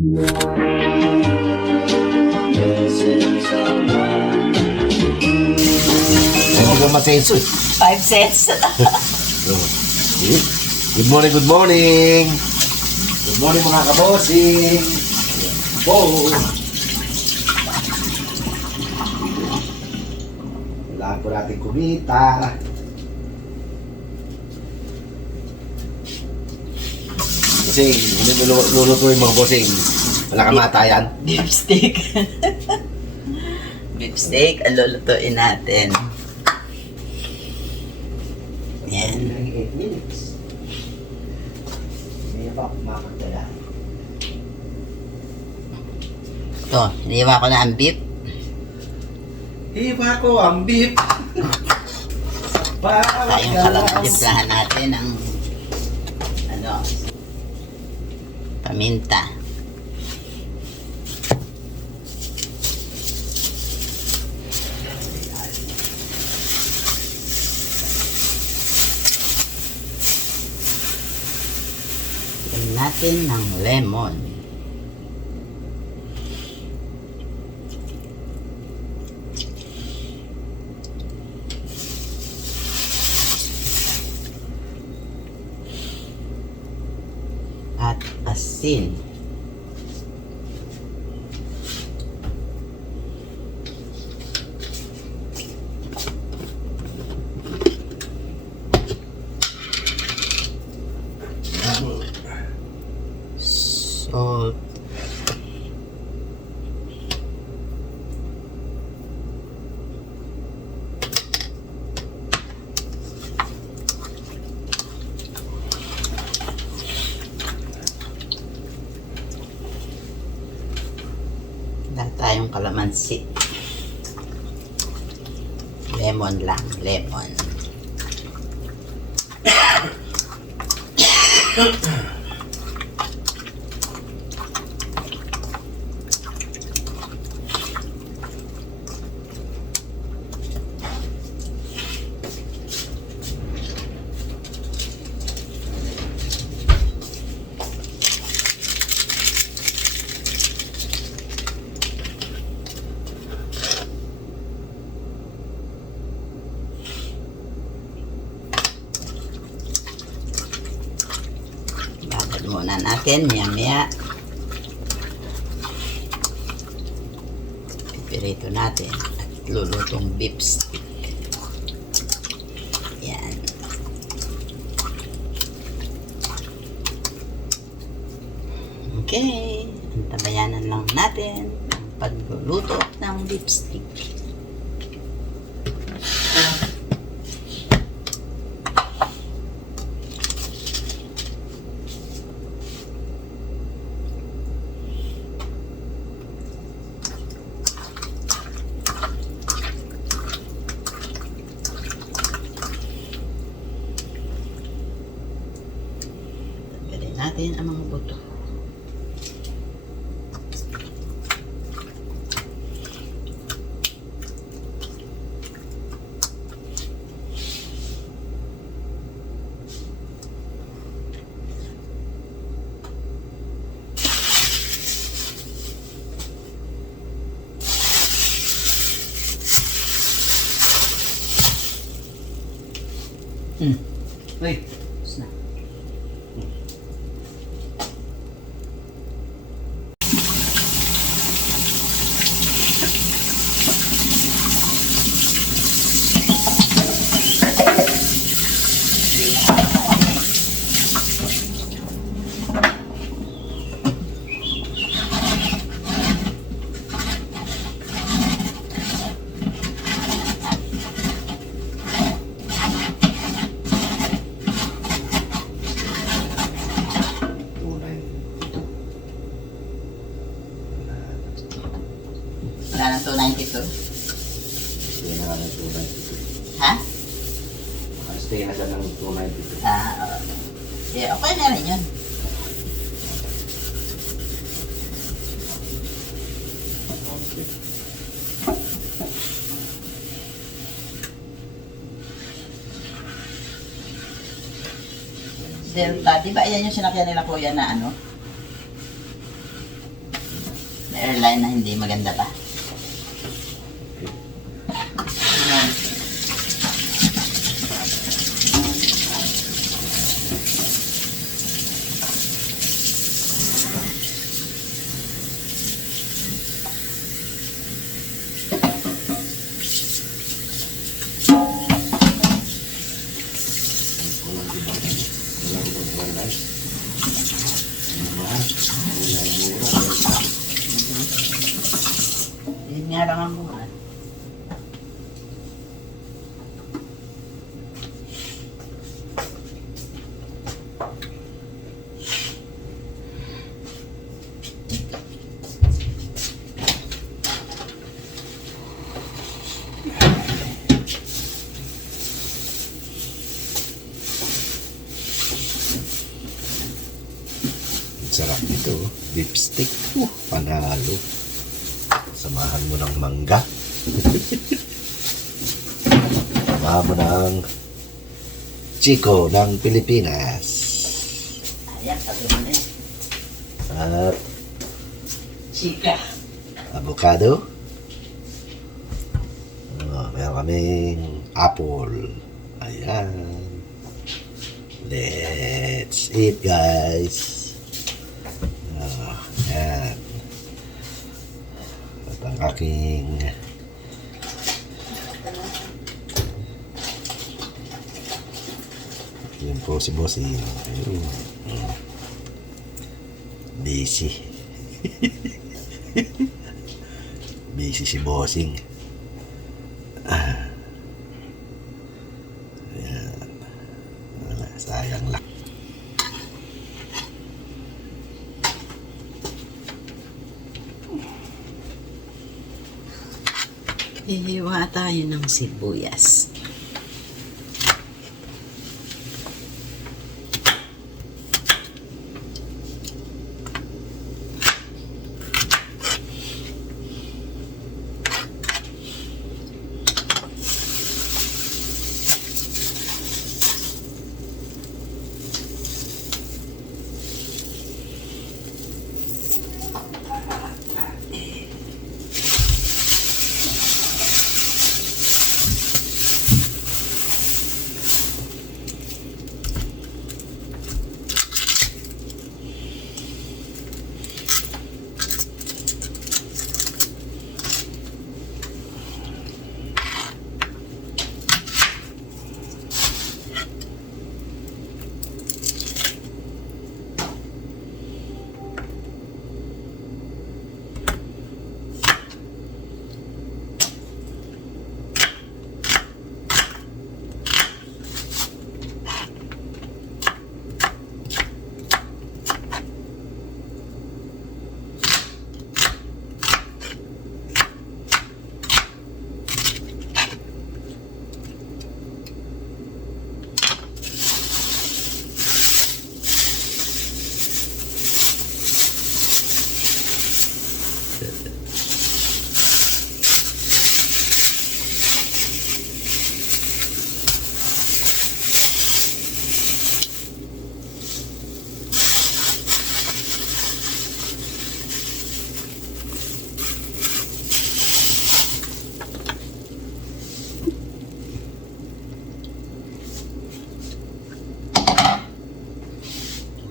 Hindi ko masenso eh. 5 cents. Good morning, good morning. Good morning mga kabosing. Oh. Kailangan po natin kumita. Bosing, hindi luluto yung mga bosing. Wala kamatayan. Beef steak. Beef steak, ang lulutuin natin. Yan. 8 minutes. Hindi pa kumakagdala. Ito, hiniwa ko na ang beef. Hiwa ko ang beef. Tayong kalapit-timplahan natin ang paminta. Lagyan natin ng lemon. At asin. Salt. Wala tayong kalamansi. Lemon lang, lemon. Muna natin maya pipirito natin at lulutong beef stick. Yan. Okay, antabayanan lang natin ang pagluluto ng beef stick. Natin ang mga buto. Uy, tapos na. Wala ng 292. Stay na ng 292. Ha? Stay na ng 292. Oo. Yeah, okay na rin yun. Okay. Delta, di ba yan yung sinakyan nila kuya na ano? airline na hindi maganda pa. Yun nga lang ang buwan. Sarap nito. Beef stick. Panalo. Samahan mo ng mangga. Samahan mo ng Chico ng Pilipinas. Ayan, sabi mo na yun. At Chika. avocado. Meron kaming apple. Ayan. Let's eat, guys. Ayan. At ang aking yun po si Bossing. Busy. Busy si Bossing. Ayan. Wala, sayang lang. Hihiwa tayo ng sibuyas.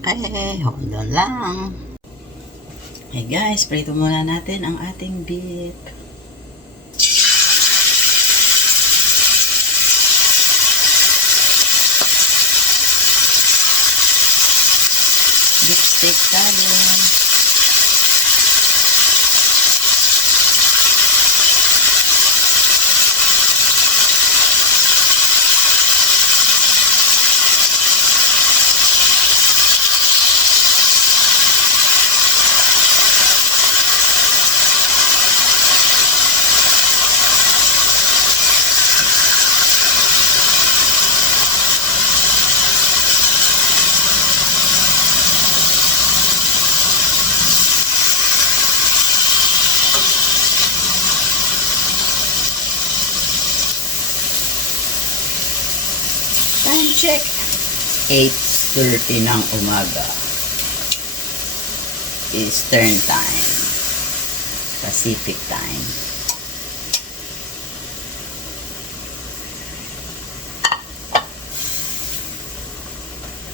Okay, hold on lang. Hey guys, prito muna natin ang ating beef. Beef steak tayo. Time check. 8:30 ng umaga. Eastern time. Pacific time.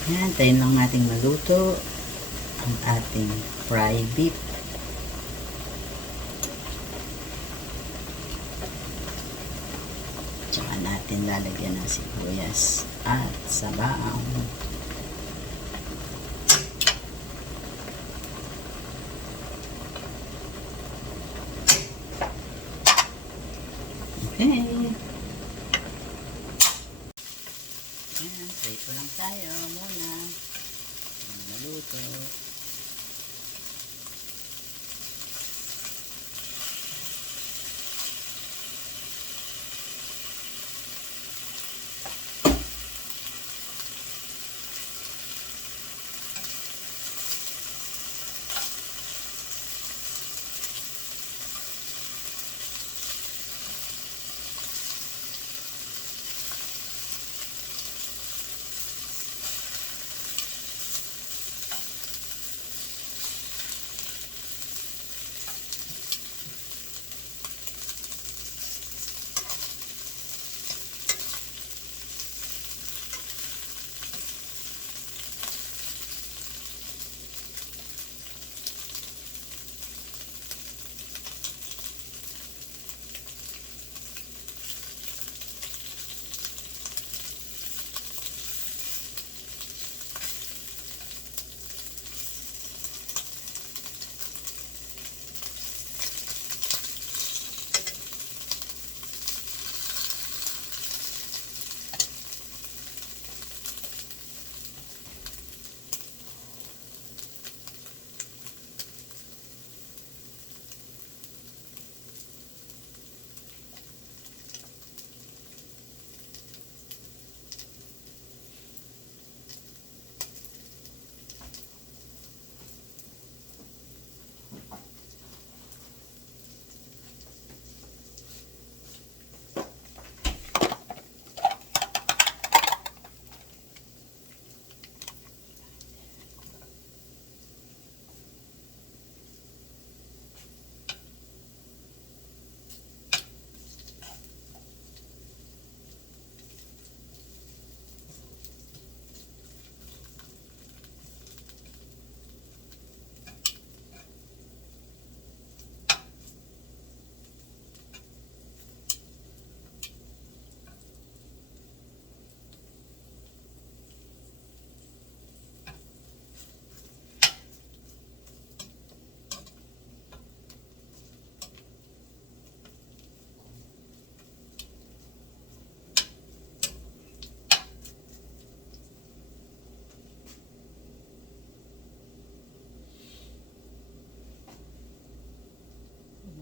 Yan, tayo lang nating maluto ang ating fried beef. Tsaka natin lalagyan ng sibuyas at sabaw. Okay. Ayan, prito lang tayo muna. Maluto.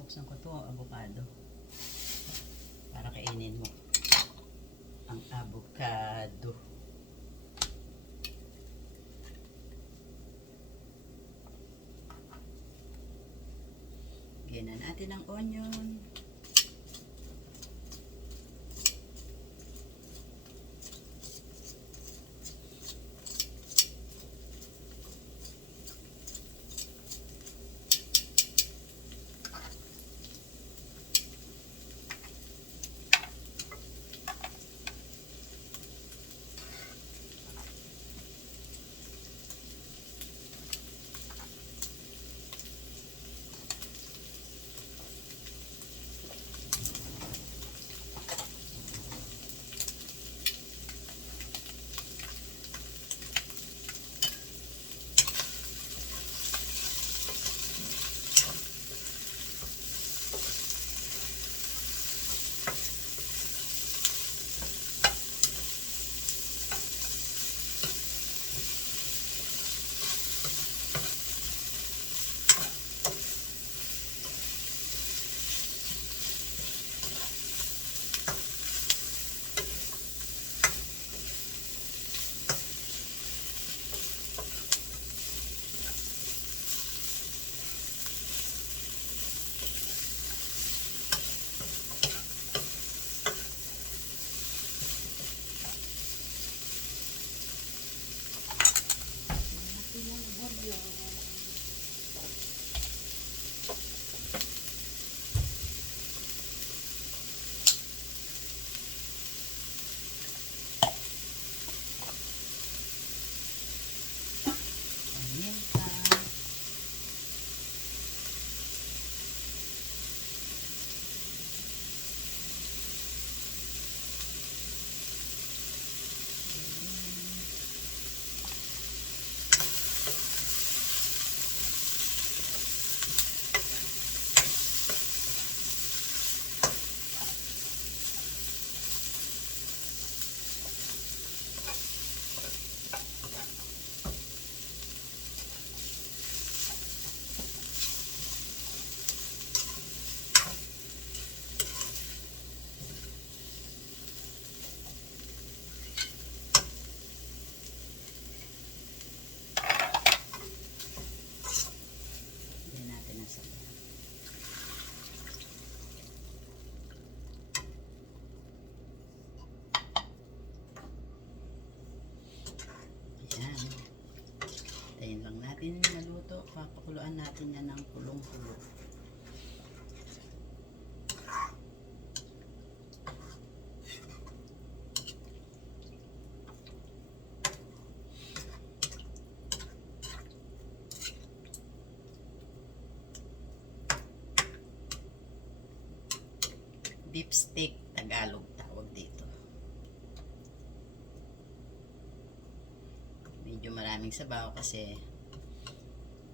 Buksan ko to avocado para kainin mo ang avocado. Lagyan na natin ang onion. Ayan. Tayin lang natin maluto. Papakuluan natin yan ng kulong-kulo. Beef steak, Tagalog tawag dito. Medyo maraming sabaw kasi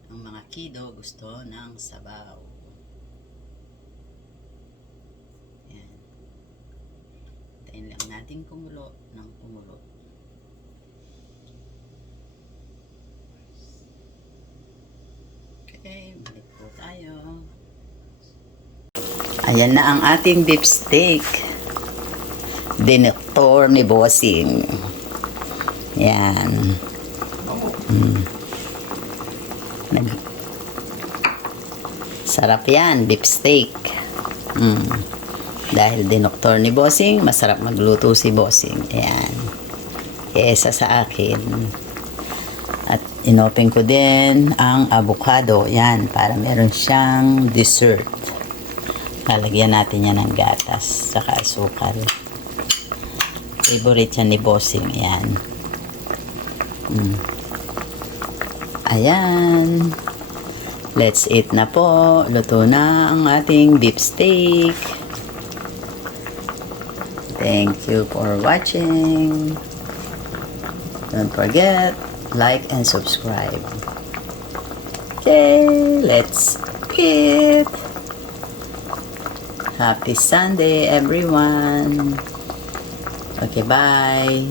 ang mga kido gusto ng sabaw. Yan. Tayin lang natin kumulo ng kumulo. Okay, balik po tayo. Ayan na ang ating beef steak. Dinektor ni Bossing. Yan. Sarap yan, beef steak. Dahil dinoktor ni Bossing, masarap magluto si Bossing. Ayan. Kesa sa akin. At inopen ko din ang avocado. Yan, para meron siyang dessert. Lalagyan natin yan ng gatas saka asukal. Favorite yan ni Bossing. Ayan. Ayan. Let's eat na po. Luto na ang ating beef steak. Thank you for watching. Don't forget, like and subscribe. Okay, let's eat. Happy Sunday, everyone. Okay, bye.